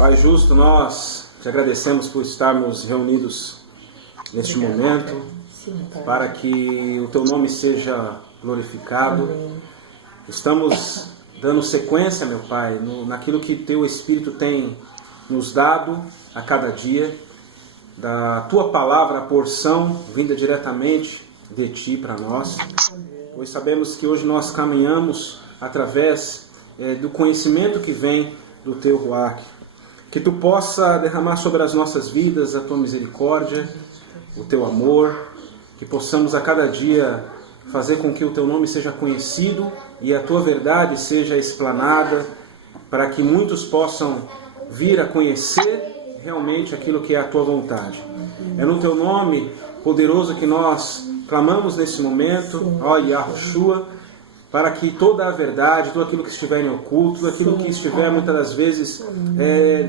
Pai justo, nós te agradecemos por estarmos reunidos neste momento, para que o teu nome seja glorificado. Estamos dando sequência, meu Pai, naquilo que teu Espírito tem nos dado a cada dia, da tua palavra, a porção vinda diretamente de ti para nós, pois sabemos que hoje nós caminhamos através do conhecimento que vem do teu Ruach. Que tu possa derramar sobre as nossas vidas a tua misericórdia, o teu amor, que possamos a cada dia fazer com que o teu nome seja conhecido e a tua verdade seja explanada, para que muitos possam vir a conhecer realmente aquilo que é a tua vontade. É no teu nome poderoso que nós clamamos nesse momento, ó Yahushua, para que toda a verdade, tudo aquilo que estiver em oculto, tudo aquilo que estiver muitas das vezes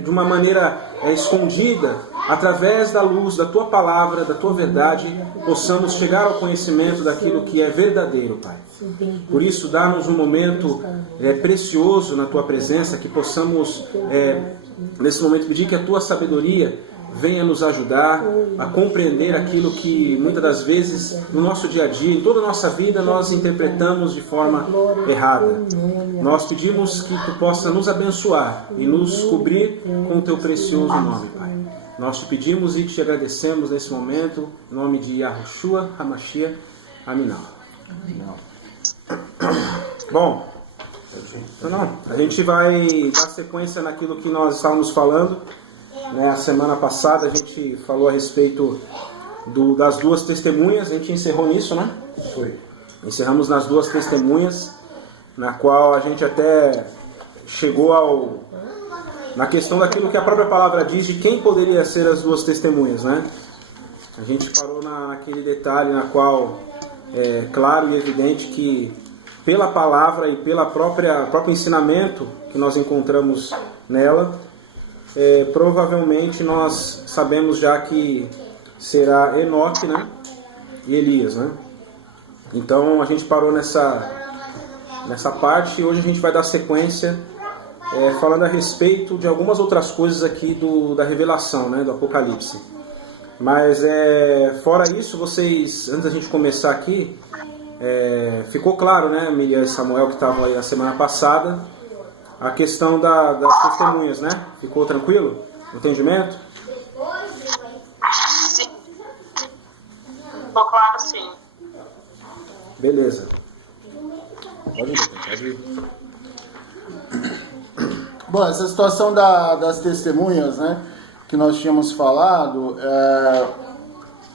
de uma maneira escondida, através da luz da tua palavra, da tua verdade, possamos chegar ao conhecimento daquilo que é verdadeiro, Pai. Por isso, dá-nos um momento precioso na tua presença, que possamos, nesse momento, pedir que a tua sabedoria venha nos ajudar a compreender aquilo que muitas das vezes no nosso dia a dia, em toda a nossa vida, nós interpretamos de forma errada. Nós pedimos que tu possa nos abençoar e nos cobrir com o teu precioso nome, Pai. Nós te pedimos e te agradecemos nesse momento, em nome de Yahushua HaMashiach. Aminau. Bom, a gente vai dar sequência naquilo que nós estávamos falando. A semana passada a gente falou a respeito das duas testemunhas, a gente encerrou nisso, né? Foi. Encerramos nas duas testemunhas, na qual a gente até chegou na questão daquilo que a própria palavra diz de quem poderia ser as duas testemunhas, né? A gente parou naquele detalhe na qual é claro e evidente que pela palavra e pelo próprio ensinamento que nós encontramos nela, provavelmente nós sabemos já que será Enoque, né, e Elias, né? Então a gente parou nessa parte e hoje a gente vai dar sequência falando a respeito de algumas outras coisas aqui da revelação, né, do Apocalipse. Mas fora isso, vocês, antes da gente começar aqui, ficou claro, né, Miriam e Samuel, que estavam aí na semana passada, a questão das testemunhas, né? Ficou tranquilo? Entendimento? Sim. Ficou claro, sim. Beleza. Pode ir. Bom, essa situação das testemunhas, né? Que nós tínhamos falado,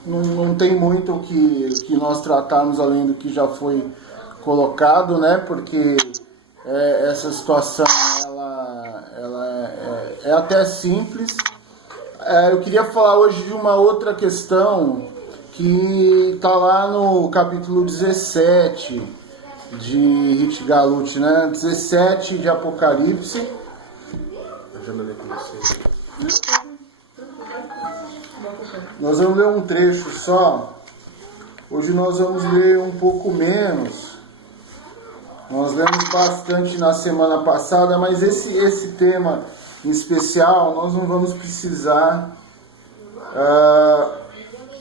não tem muito o que nós tratarmos além do que já foi colocado, né? Porque essa situação ela é até simples. Eu queria falar hoje de uma outra questão que está lá no capítulo 17 de Rit Galut, né? 17 de Apocalipse. Eu já mandei com vocês. Nós vamos ler um trecho só. Hoje nós vamos ler um pouco menos. Nós lemos bastante na semana passada, mas esse tema em especial nós não vamos precisar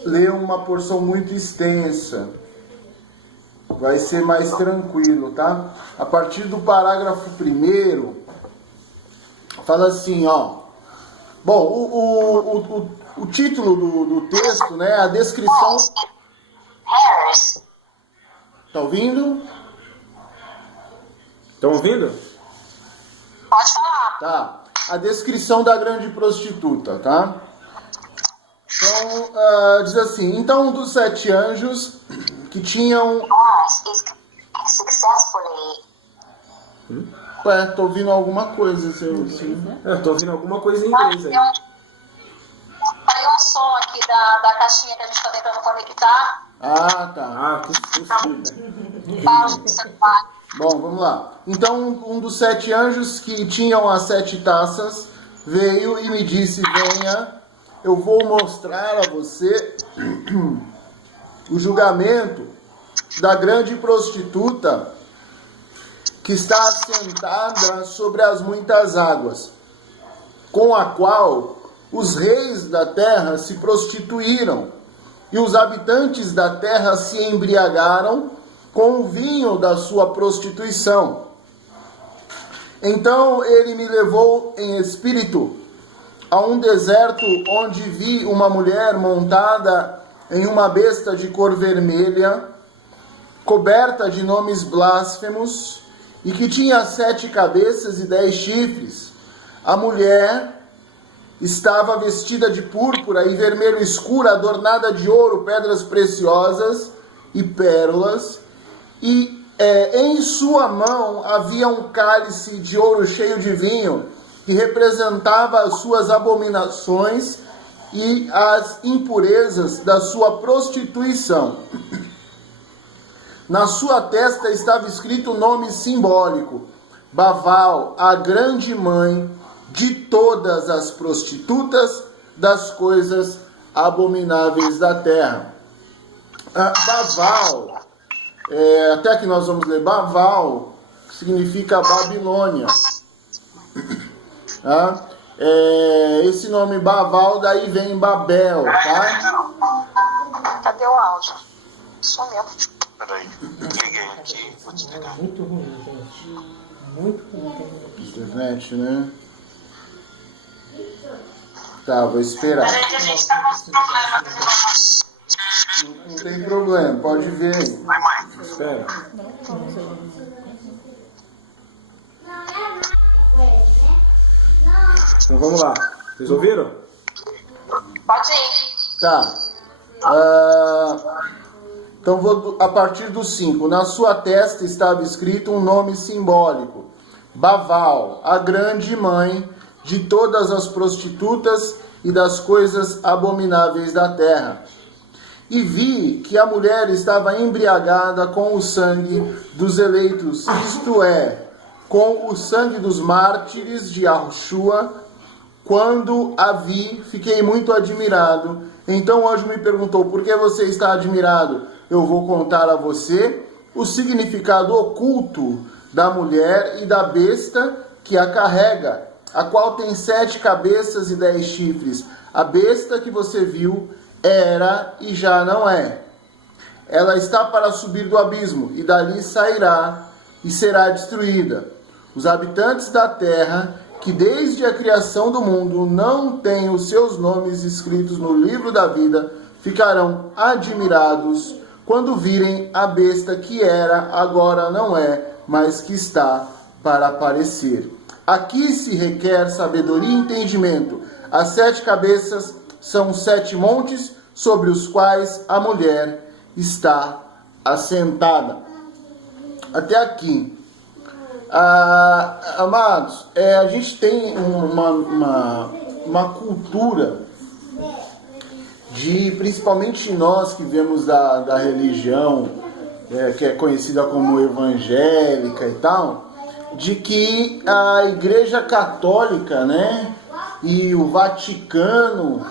ler uma porção muito extensa. Vai ser mais tranquilo, tá? A partir do parágrafo 1º, fala assim, ó. Bom, o título do texto, né? A descrição... Tá ouvindo? Estão ouvindo? Pode falar. Tá. A descrição da grande prostituta, tá? Então, diz assim, então um dos 7 anjos que tinham... Ué, tô ouvindo alguma coisa, sim. Eu tô ouvindo alguma coisa em inglês aí. Saiu um som aqui da caixinha que a gente tá tentando conectar. Ah, tá. Bom, vamos lá. Então, um dos 7 anjos que tinham as 7 taças veio e me disse, venha, eu vou mostrar a você o julgamento da grande prostituta que está assentada sobre as muitas águas. com a qual os reis da terra se prostituíram, e os habitantes da terra se embriagaram com o vinho da sua prostituição. Então ele me levou em espírito a um deserto, onde vi uma mulher montada em uma besta de cor vermelha, coberta de nomes blasfemos, e que tinha 7 cabeças e 10 chifres. A mulher estava vestida de púrpura e vermelho escuro, adornada de ouro, pedras preciosas e pérolas, e em sua mão havia um cálice de ouro cheio de vinho, que representava as suas abominações e as impurezas da sua prostituição. Na sua testa estava escrito o nome simbólico: Baval, a grande mãe de todas as prostitutas das coisas abomináveis da terra. Baval, até que nós vamos ler, Baval significa Babilônia. Esse nome Baval daí vem Babel, tá? Cadê o áudio? Só mesmo. Peraí, liguei aqui, vou desligar. Muito ruim, gente. Muito ruim. Internet, né? Tá, vou esperar. A gente tá com problemas. Não tem problema, pode ver. Vai, mãe. Espera. Então vamos lá. Vocês ouviram? Pode ir. Tá. Então vou a partir do 5. Na sua testa estava escrito um nome simbólico: Baval, a grande mãe de todas as prostitutas e das coisas abomináveis da terra. E vi que a mulher estava embriagada com o sangue dos eleitos, isto é, com o sangue dos mártires de Yahushua. Quando a vi, fiquei muito admirado. Então o anjo me perguntou: por que você está admirado? Eu vou contar a você o significado oculto da mulher e da besta que a carrega, a qual tem 7 cabeças e 10 chifres. A besta que você viu era e já não é. Ela está para subir do abismo, e dali sairá e será destruída. Os habitantes da terra, que desde a criação do mundo não têm os seus nomes escritos no livro da vida, ficarão admirados quando virem a besta que era, agora não é, mas que está para aparecer. Aqui se requer sabedoria e entendimento. As 7 cabeças são 7 montes sobre os quais a mulher está assentada. Até aqui. Amados, a gente tem uma cultura principalmente nós que vemos da religião, que é conhecida como evangélica e tal, de que a Igreja Católica, né, e o Vaticano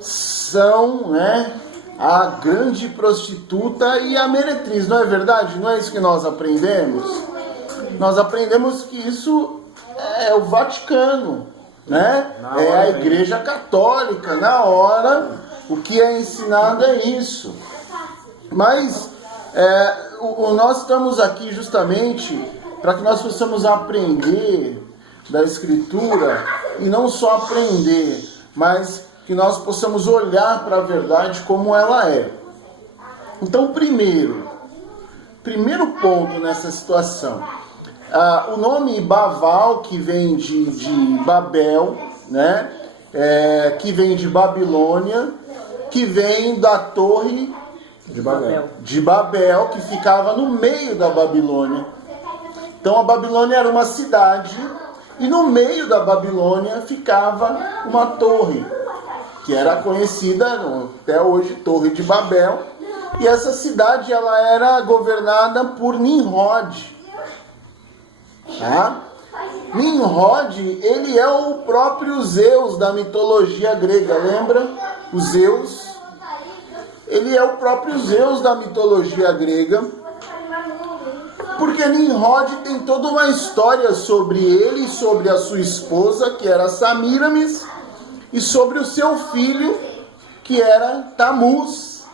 são, né, a grande prostituta e a meretriz, não é verdade? Não é isso que nós aprendemos? Nós aprendemos que isso é o Vaticano, né? É a Igreja Católica. Na hora, o que é ensinado é isso. Mas nós estamos aqui justamente para que nós possamos aprender da Escritura, e não só aprender, mas que nós possamos olhar para a verdade como ela é. Então, primeiro ponto nessa situação, o nome Baval, que vem de Babel, né? Que vem de Babilônia, que vem da torre de Babel, que ficava no meio da Babilônia. Então a Babilônia era uma cidade, e no meio da Babilônia ficava uma torre, que era conhecida até hoje Torre de Babel. E essa cidade ela era governada por Nimrod. Tá? Nimrod, ele é o próprio Zeus da mitologia grega, lembra? O Zeus, ele é o próprio Zeus da mitologia grega. Porque Nimrod tem toda uma história sobre ele e sobre a sua esposa, que era Samiramis, e sobre o seu filho, que era Tamuz.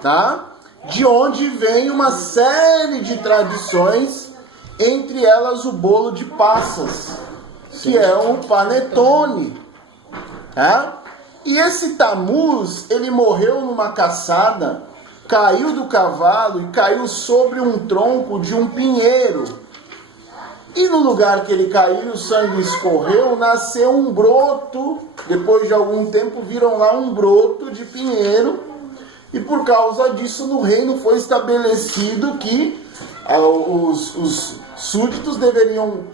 Tá? De onde vem uma série de tradições, entre elas o bolo de passas, que é o panetone. Tá? E esse Tamuz, ele morreu numa caçada, caiu do cavalo e caiu sobre um tronco de um pinheiro. E no lugar que ele caiu, o sangue escorreu, nasceu um broto. Depois de algum tempo, viram lá um broto de pinheiro. E por causa disso, no reino foi estabelecido que os súditos deveriam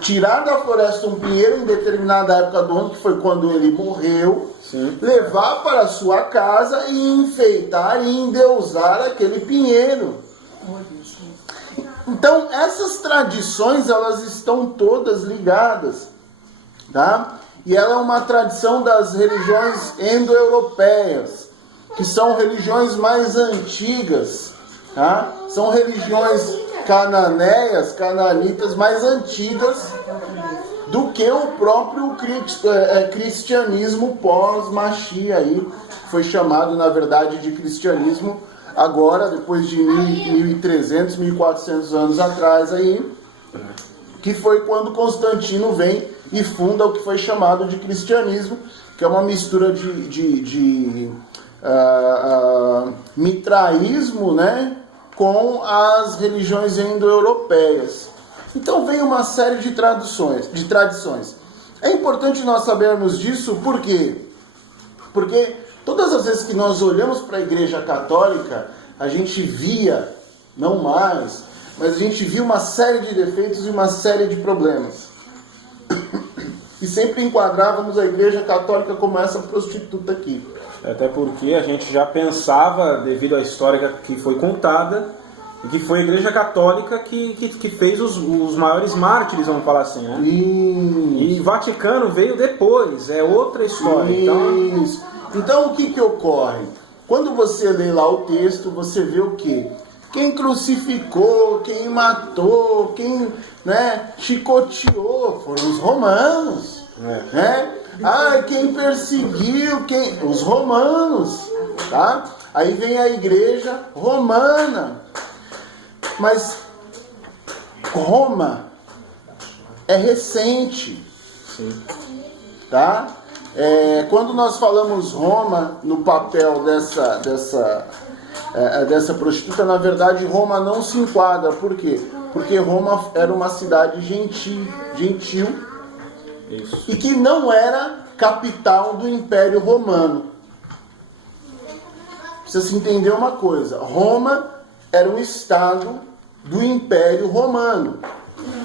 tirar da floresta um pinheiro em determinada época do ano, que foi quando ele morreu, sim, levar para a sua casa e enfeitar e endeusar aquele pinheiro. Então, essas tradições, elas estão todas ligadas, tá? E ela é uma tradição das religiões indo-europeias, que são religiões mais antigas, tá? São religiões cananeias, cananitas, mais antigas do que o próprio cristianismo pós-Machia aí, foi chamado, na verdade, de cristianismo agora, depois de 1.300, 1.400 anos atrás aí, que foi quando Constantino vem e funda o que foi chamado de cristianismo, que é uma mistura de mitraísmo, né, com as religiões indo-europeias. Então vem uma série de tradições. É importante nós sabermos disso, por quê? Porque todas as vezes que nós olhamos para a Igreja Católica, a gente via, não mais, mas a gente via uma série de defeitos e uma série de problemas. E sempre enquadrávamos a Igreja Católica como essa prostituta aqui. Até porque a gente já pensava, devido à história que foi contada, que foi a Igreja Católica que fez os maiores mártires, vamos falar assim, né? E o Vaticano veio depois, é outra história. Isso. Então o que ocorre? Quando você lê lá o texto, você vê o quê? Quem crucificou, quem matou, quem, né, chicoteou, foram os romanos. Né? Quem perseguiu, os romanos. Tá? Aí vem a Igreja Romana. Mas Roma é recente. Sim. Tá? Quando nós falamos Roma no papel dessa prostituta, na verdade Roma não se enquadra. Por quê? Porque Roma era uma cidade gentil. Isso. E que não era capital do Império Romano. Precisa se entender uma coisa: Roma era um estado do Império Romano,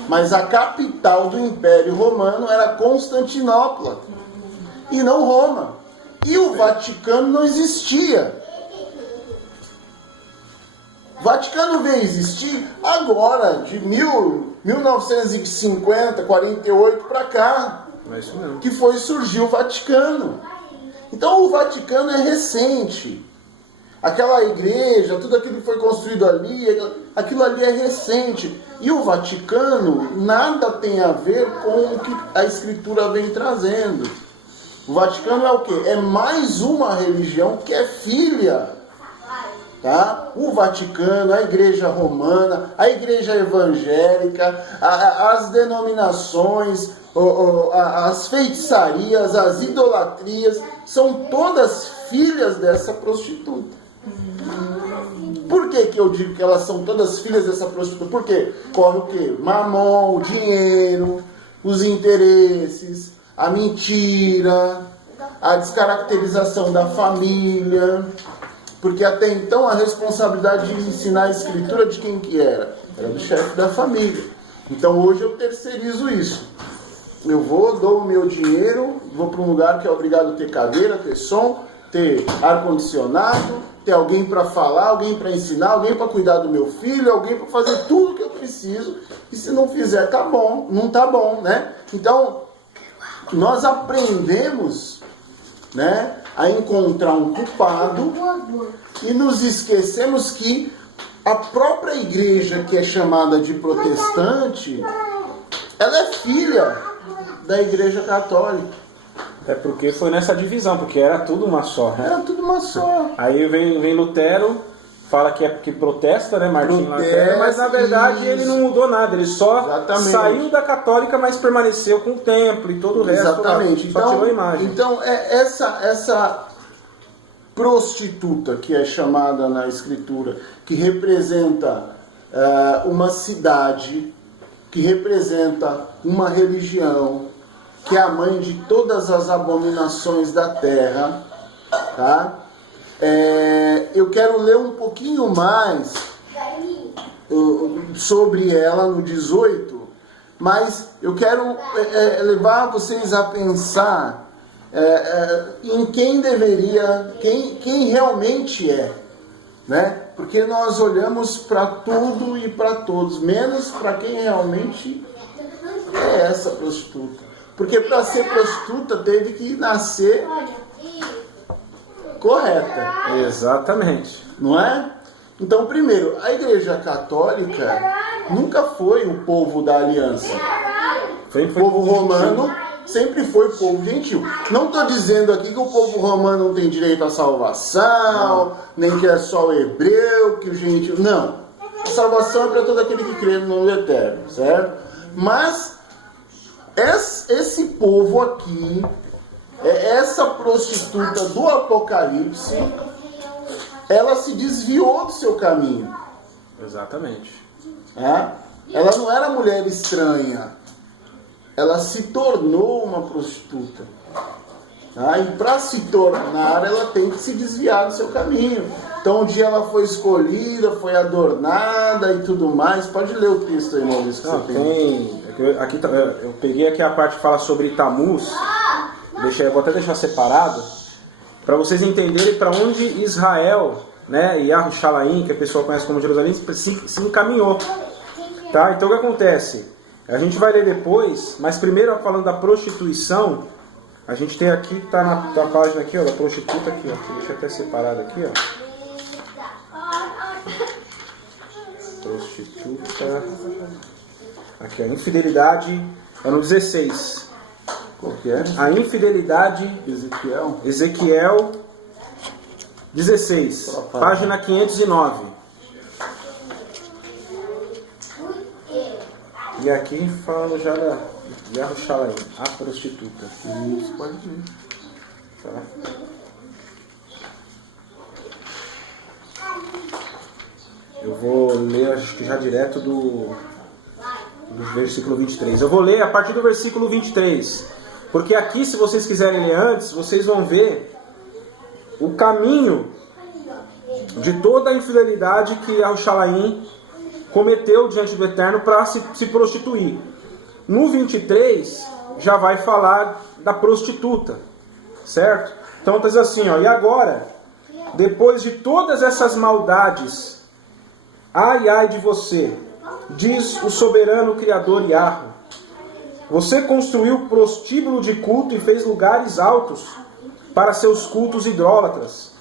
mas a capital do Império Romano era Constantinopla e não Roma. E o Vaticano não existia. O Vaticano veio existir agora, de 1950, 48 para cá, que surgiu o Vaticano. Então o Vaticano é recente. Aquela igreja, tudo aquilo que foi construído ali, aquilo ali é recente. E o Vaticano nada tem a ver com o que a Escritura vem trazendo. O Vaticano é o quê? É mais uma religião que é filha. Tá? O Vaticano, a Igreja Romana, a Igreja Evangélica, as denominações, as feitiçarias, as idolatrias, são todas filhas dessa prostituta. Por que eu digo que elas são todas filhas dessa prostituta? Porque corre o quê? Mamon, o dinheiro, os interesses, a mentira, a descaracterização da família. Porque até então a responsabilidade de ensinar a escritura de quem que era? Era do chefe da família. Então hoje eu terceirizo isso. Eu dou o meu dinheiro, vou para um lugar que é obrigado a ter cadeira, ter som, ter ar-condicionado, ter alguém para falar, alguém para ensinar, alguém para cuidar do meu filho, alguém para fazer tudo que eu preciso. E se não fizer, tá bom, não tá bom, né? Então, nós aprendemos, né, a encontrar um culpado e nos esquecemos que a própria igreja que é chamada de protestante, ela é filha da igreja católica. É porque foi nessa divisão, porque era tudo uma só. Né? Era tudo uma só. Aí vem Lutero, fala que é porque protesta, né, Martim Lutero, mas na verdade ele não mudou nada, ele só saiu da católica, mas permaneceu com o templo e todo o resto. Exatamente. Só tirou a imagem. Então, essa prostituta que é chamada na escritura, que representa uma cidade, que representa uma religião, que é a mãe de todas as abominações da terra, tá? Eu quero ler um pouquinho mais sobre ela no 18, mas eu quero levar vocês a pensar em quem deveria, quem realmente é, né? Porque nós olhamos para tudo e para todos, menos para quem realmente é essa prostituta. Porque para ser prostituta teve que nascer correta. Exatamente. Não é? Então, primeiro, a Igreja Católica nunca foi o povo da aliança. O povo romano sempre foi povo gentil. Não estou dizendo aqui que o povo romano não tem direito à salvação, nem que é só o hebreu, que o gentil... Não. A salvação é para todo aquele que crê no nome do Eterno, certo? Mas esse povo aqui, essa prostituta do Apocalipse, ela se desviou do seu caminho. Exatamente. Ela não era mulher estranha. Ela se tornou uma prostituta. E para se tornar, ela tem que se desviar do seu caminho. Então, um dia ela foi escolhida, foi adornada e tudo mais. Pode ler o texto aí, Maurício, que você tem. Aqui, eu peguei aqui a parte que fala sobre Tamuz. Eu vou até deixar separado, para vocês entenderem para onde Israel, né, e Yahushalaim, que a pessoa conhece como Jerusalém, se encaminhou. Tá? Então o que acontece? A gente vai ler depois, mas primeiro falando da prostituição, a gente tem aqui, está na página aqui, ó, da prostituta aqui, ó. Deixa eu até separado aqui, ó. Prostituta. Aqui, a infidelidade é no 16. Qual que é? A infidelidade, Ezequiel 16, página 509. E aqui fala já da Yahushalaim, a prostituta. Isso, pode ver. Tá. Eu vou ler, acho que já direto do versículo 23. Eu vou ler a partir do versículo 23. Porque aqui, se vocês quiserem ler antes, vocês vão ver o caminho de toda a infidelidade que Yahushalaim cometeu diante do Eterno para se prostituir. No 23, já vai falar da prostituta, certo? Então está dizendo assim, ó, e agora, depois de todas essas maldades, ai, ai de você, diz o soberano Criador Yahweh, você construiu prostíbulo de culto e fez lugares altos para seus cultos idólatras.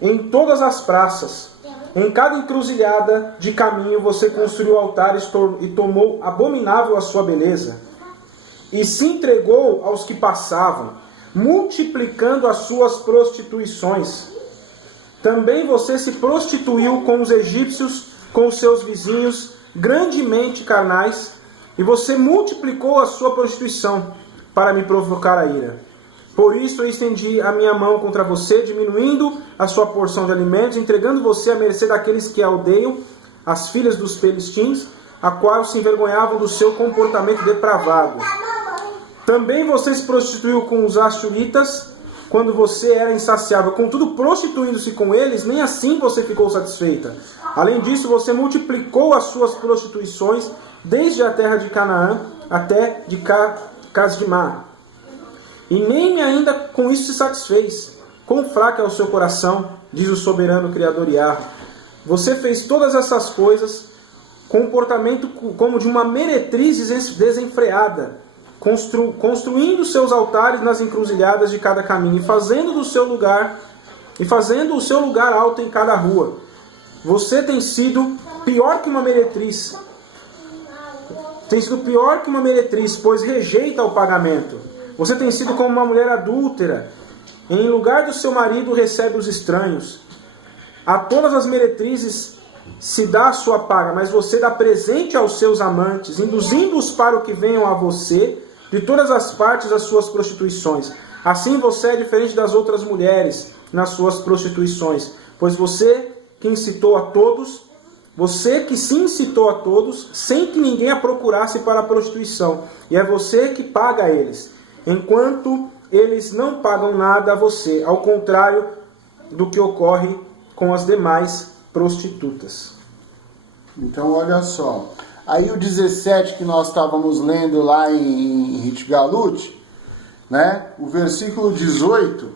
Em todas as praças, em cada encruzilhada de caminho, você construiu altares e tomou abominável a sua beleza. E se entregou aos que passavam, multiplicando as suas prostituições. Também você se prostituiu com os egípcios, com os seus vizinhos, grandemente carnais, e você multiplicou a sua prostituição para me provocar a ira. Por isso eu estendi a minha mão contra você, diminuindo a sua porção de alimentos, entregando você à mercê daqueles que a odeiam, as filhas dos Pelistins, a qual se envergonhavam do seu comportamento depravado. Também você se prostituiu com os Ashuritas, quando você era insaciável. Contudo, prostituindo-se com eles, nem assim você ficou satisfeita. Além disso, você multiplicou as suas prostituições, desde a terra de Canaã até de Casdimá. E nem ainda com isso se satisfez. Quão fraco é o seu coração, diz o soberano Criador Yahweh. Você fez todas essas coisas, comportamento como de uma meretriz desenfreada, construindo seus altares nas encruzilhadas de cada caminho, e fazendo o seu lugar alto em cada rua. Você tem sido pior que uma meretriz. Tem sido pior que uma meretriz, pois rejeita o pagamento. Você tem sido como uma mulher adúltera. Em lugar do seu marido, recebe os estranhos. A todas as meretrizes se dá a sua paga, mas você dá presente aos seus amantes, induzindo-os para o que venham a você, de todas as partes as suas prostituições. Assim você é diferente das outras mulheres nas suas prostituições, pois você que incitou a todos, você que se incitou a todos, sem que ninguém a procurasse para a prostituição, e é você que paga a eles, enquanto eles não pagam nada a você, ao contrário do que ocorre com as demais prostitutas. Então, olha só. Aí o 17 que nós estávamos lendo lá em Rit Galut, né? O versículo 18,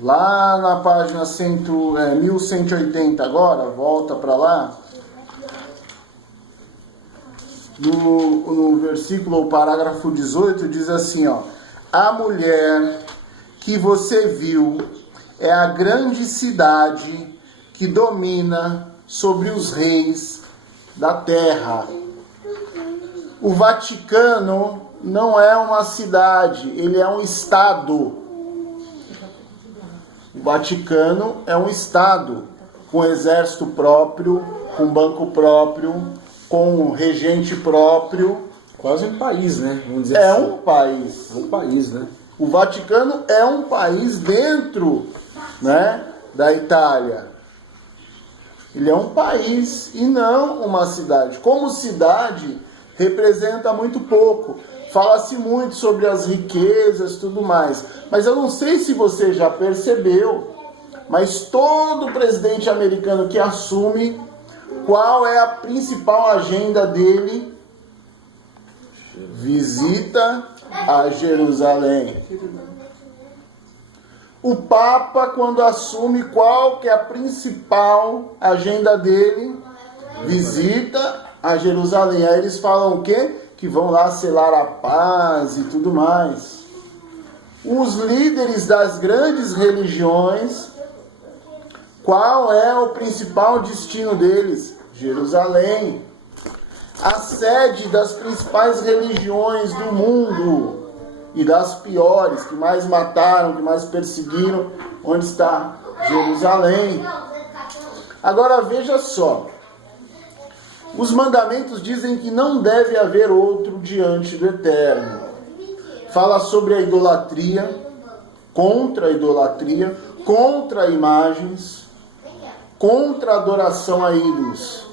lá na página 1180 agora, volta para lá. No versículo ou parágrafo 18 diz assim, ó: a mulher que você viu é a grande cidade que domina sobre os reis da terra. O Vaticano não é uma cidade, ele é um estado. O Vaticano é um estado, com exército próprio, com banco próprio, com regente próprio. Quase um país, né? Vamos dizer É assim. um país. É um país, né? O Vaticano é um país dentro, né, da Itália. Ele é um país e não uma cidade. Como cidade, representa muito pouco. Fala-se muito sobre as riquezas e tudo mais. Mas eu não sei se você já percebeu, mas todo presidente americano que assume, qual é a principal agenda dele? Visita a Jerusalém. O Papa, quando assume, qual que é a principal agenda dele? Visita a Jerusalém. Aí eles falam o quê? Que vão lá selar a paz e tudo mais. Os líderes das grandes religiões, qual é o principal destino deles? Jerusalém. A sede das principais religiões do mundo e das piores, que mais mataram, que mais perseguiram, onde está? Jerusalém. Agora veja só, os mandamentos dizem que não deve haver outro diante do Eterno. Fala sobre a idolatria, contra imagens, contra a adoração a ídolos,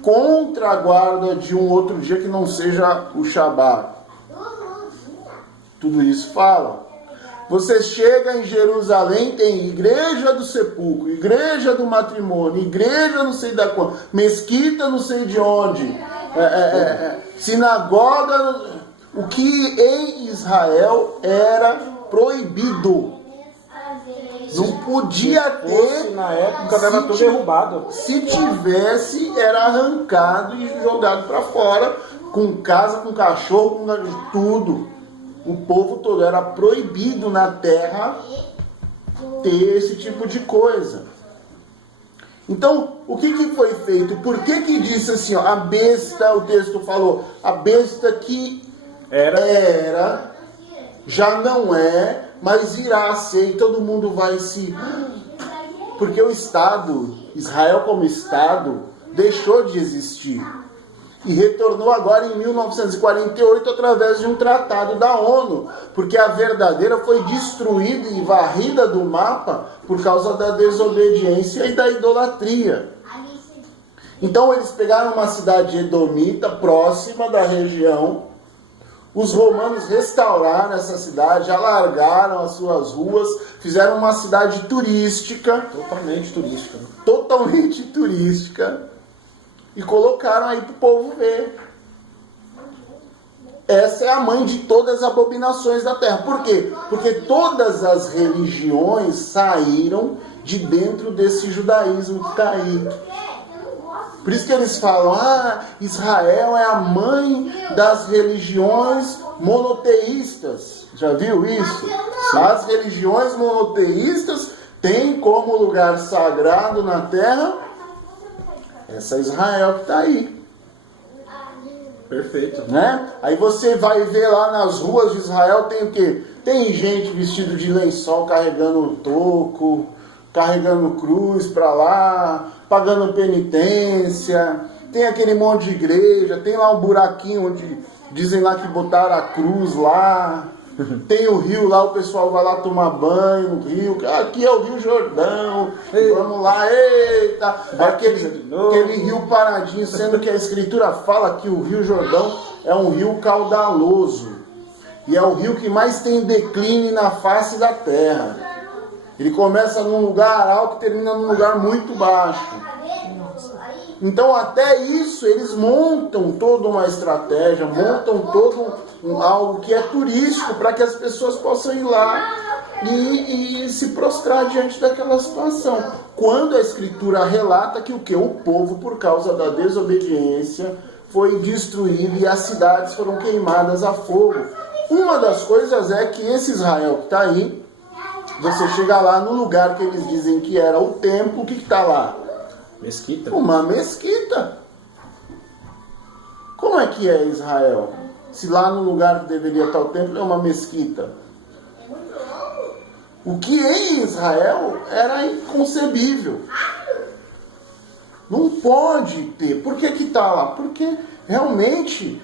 contra a guarda de um outro dia que não seja o Shabat. Tudo isso fala. Você chega em Jerusalém, tem igreja do sepulcro, igreja do matrimônio, igreja não sei da qual, mesquita não sei de onde, sinagoga, o que em Israel era proibido. Não podia ter. Na época estava tudo derrubado. Se tivesse, era arrancado e jogado para fora, com casa, com cachorro, com tudo. O povo todo era proibido na terra ter esse tipo de coisa. Então, o que foi feito? Por que disse assim, ó, a besta, o texto falou, a besta que era, já não é, mas irá a ser, e todo mundo vai se... Porque o Estado, Israel como Estado, deixou de existir. E retornou agora em 1948 através de um tratado da ONU, porque a verdadeira foi destruída e varrida do mapa por causa da desobediência e da idolatria. Então eles pegaram uma cidade edomita próxima da região, os romanos restauraram essa cidade, alargaram as suas ruas, fizeram uma cidade turística. Totalmente turística. E colocaram aí para o povo ver. Essa é a mãe de todas as abominações da terra. Por quê? Porque todas as religiões saíram de dentro desse judaísmo que está aí. Por isso que eles falam, Israel é a mãe das religiões monoteístas. Já viu isso? As religiões monoteístas têm como lugar sagrado na terra Essa Israel que está aí. Perfeito. Né? Aí você vai ver lá nas ruas de Israel, tem o quê? Tem gente vestido de lençol carregando toco, carregando cruz para lá, pagando penitência. Tem aquele monte de igreja, tem lá um buraquinho onde dizem lá que botaram a cruz lá. Tem o rio lá, o pessoal vai lá tomar banho no rio. Aqui é o Rio Jordão. Vamos lá, eita! Aquele rio paradinho, sendo que a Escritura fala que o Rio Jordão é um rio caudaloso. E é o rio que mais tem declínio na face da terra. Ele começa num lugar alto e termina num lugar muito baixo. Então até isso eles montam toda uma estratégia, montam todo algo que é turístico para que as pessoas possam ir lá e se prostrar diante daquela situação. Quando a Escritura relata que o que? O povo, por causa da desobediência, foi destruído e as cidades foram queimadas a fogo. Uma das coisas é que esse Israel que está aí, você chega lá no lugar que eles dizem que era o templo, o que está lá? Mesquita. Uma mesquita. Como é que é Israel? Se lá no lugar que deveria estar o templo é uma mesquita. O que em Israel era inconcebível. Não pode ter. Por que que está lá? Porque realmente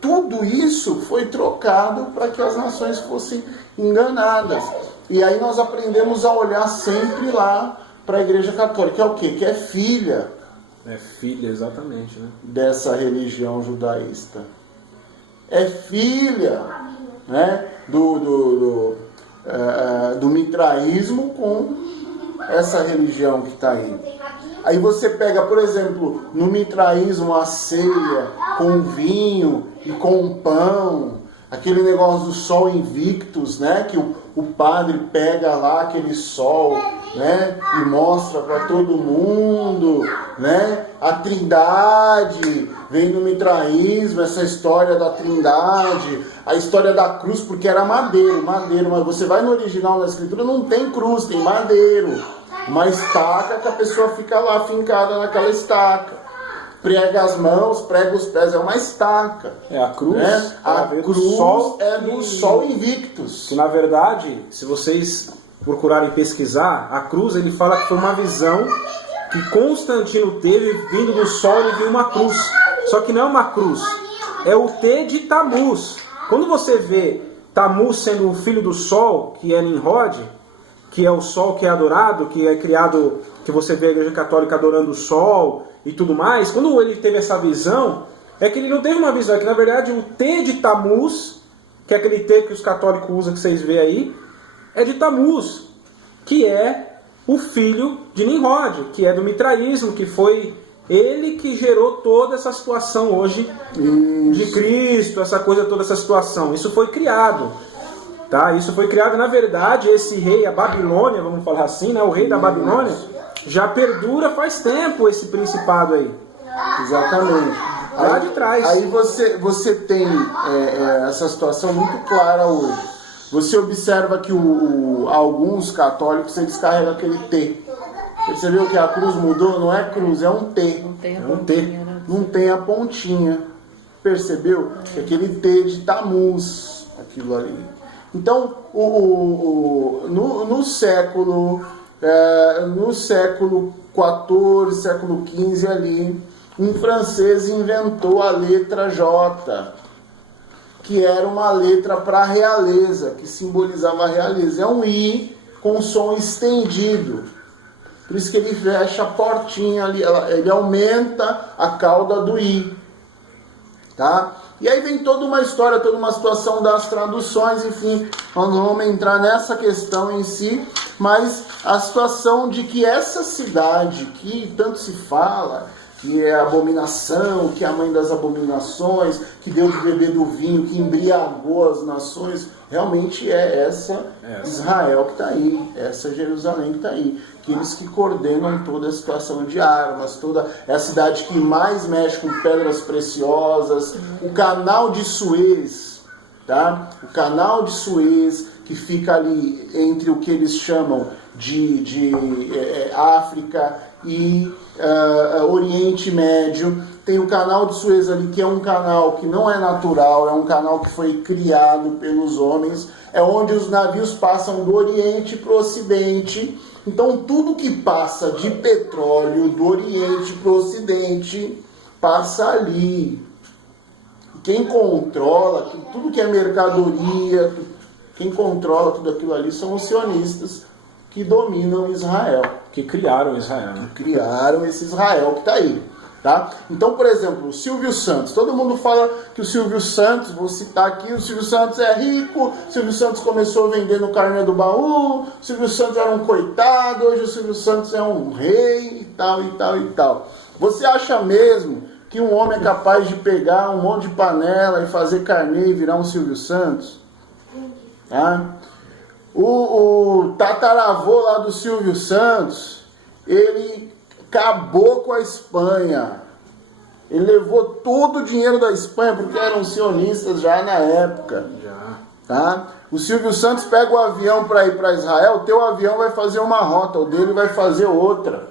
tudo isso foi trocado para que as nações fossem enganadas. E aí nós aprendemos a olhar sempre lá para a Igreja Católica, que é o quê? Que é filha. É filha, exatamente, né? Dessa religião judaísta. É filha, né? do mitraísmo com essa religião que está aí. Aí você pega, por exemplo, no mitraísmo a ceia com vinho e com pão, aquele negócio do sol invictus, né? Que o padre pega lá aquele sol, né? E mostra para todo mundo, né? A Trindade vem no mitraísmo, essa história da Trindade, a história da cruz, porque era madeiro, mas você vai no original na Escritura, não tem cruz, tem madeiro, uma estaca que a pessoa fica lá fincada naquela estaca. Prega as mãos, prega os pés, é uma estaca. É a cruz. Né? A cruz é do sol invictus. Que na verdade, se vocês procurarem pesquisar, a cruz ele fala que foi uma visão que Constantino teve vindo do sol, ele viu uma cruz. Só que não é uma cruz, é o T de Tamuz. Quando você vê Tamuz sendo o filho do sol, que é Nimrod, que é o sol que é adorado, que é criado, que você vê a Igreja Católica adorando o sol e tudo mais, quando ele teve essa visão, é que ele não teve uma visão, é que na verdade o T de Tamuz, que é aquele T que os católicos usam, que vocês veem aí, é de Tamuz, que é o filho de Nimrod, que é do mitraísmo, que foi ele que gerou toda essa situação hoje de Cristo, essa coisa, toda essa situação. Isso foi criado. Tá? Isso foi criado, na verdade, esse rei, a Babilônia, vamos falar assim, né? O rei da Babilônia, já perdura faz tempo esse principado aí. Exatamente. Lá de trás. Aí você tem essa situação muito clara hoje. Você observa que alguns católicos, eles carregam aquele T. Percebeu que a cruz mudou? Não é cruz, é um T. Não tem a É um pontinha, T. né? Não tem a pontinha. Percebeu? Que aquele T de Tamuz, aquilo ali. Então, no século XIV, século XV ali, um francês inventou a letra J, que era uma letra para a realeza, que simbolizava a realeza. É um I com som estendido. Por isso que ele fecha a portinha ali, ele aumenta a cauda do I. Tá? E aí vem toda uma história, toda uma situação das traduções, enfim, nós não vamos entrar nessa questão em si, mas a situação de que essa cidade que tanto se fala, que é a abominação, que é a mãe das abominações, que deu de beber do vinho, que embriagou as nações, realmente é essa Israel que está aí, essa Jerusalém que está aí. Aqueles que coordenam toda a situação de armas, é a cidade que mais mexe com pedras preciosas, o canal de Suez, tá? O canal de Suez, que fica ali entre o que eles chamam de África e Oriente Médio. Tem o canal de Suez ali, que é um canal que não é natural, é um canal que foi criado pelos homens, é onde os navios passam do Oriente para o Ocidente. Então tudo que passa de petróleo do Oriente para o Ocidente passa ali. Quem controla tudo que é mercadoria, quem controla tudo aquilo ali são os sionistas que dominam Israel. Que criaram Israel, né? Criaram esse Israel que está aí. Tá? Então, por exemplo, o Silvio Santos. Todo mundo fala que o Silvio Santos, vou citar aqui, o Silvio Santos é rico, o Silvio Santos começou vendendo carne do baú, o Silvio Santos era um coitado, hoje o Silvio Santos é um rei e tal, e tal, e tal. Você acha mesmo que um homem é capaz de pegar um monte de panela e fazer carne e virar um Silvio Santos? Tá? O tataravô lá do Silvio Santos, ele acabou com a Espanha. Ele levou todo o dinheiro da Espanha, porque eram sionistas já na época. Tá? O Silvio Santos pega o avião para ir para Israel, o teu avião vai fazer uma rota, o dele vai fazer outra.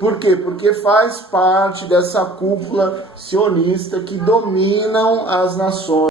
Por quê? Porque faz parte dessa cúpula sionista que dominam as nações.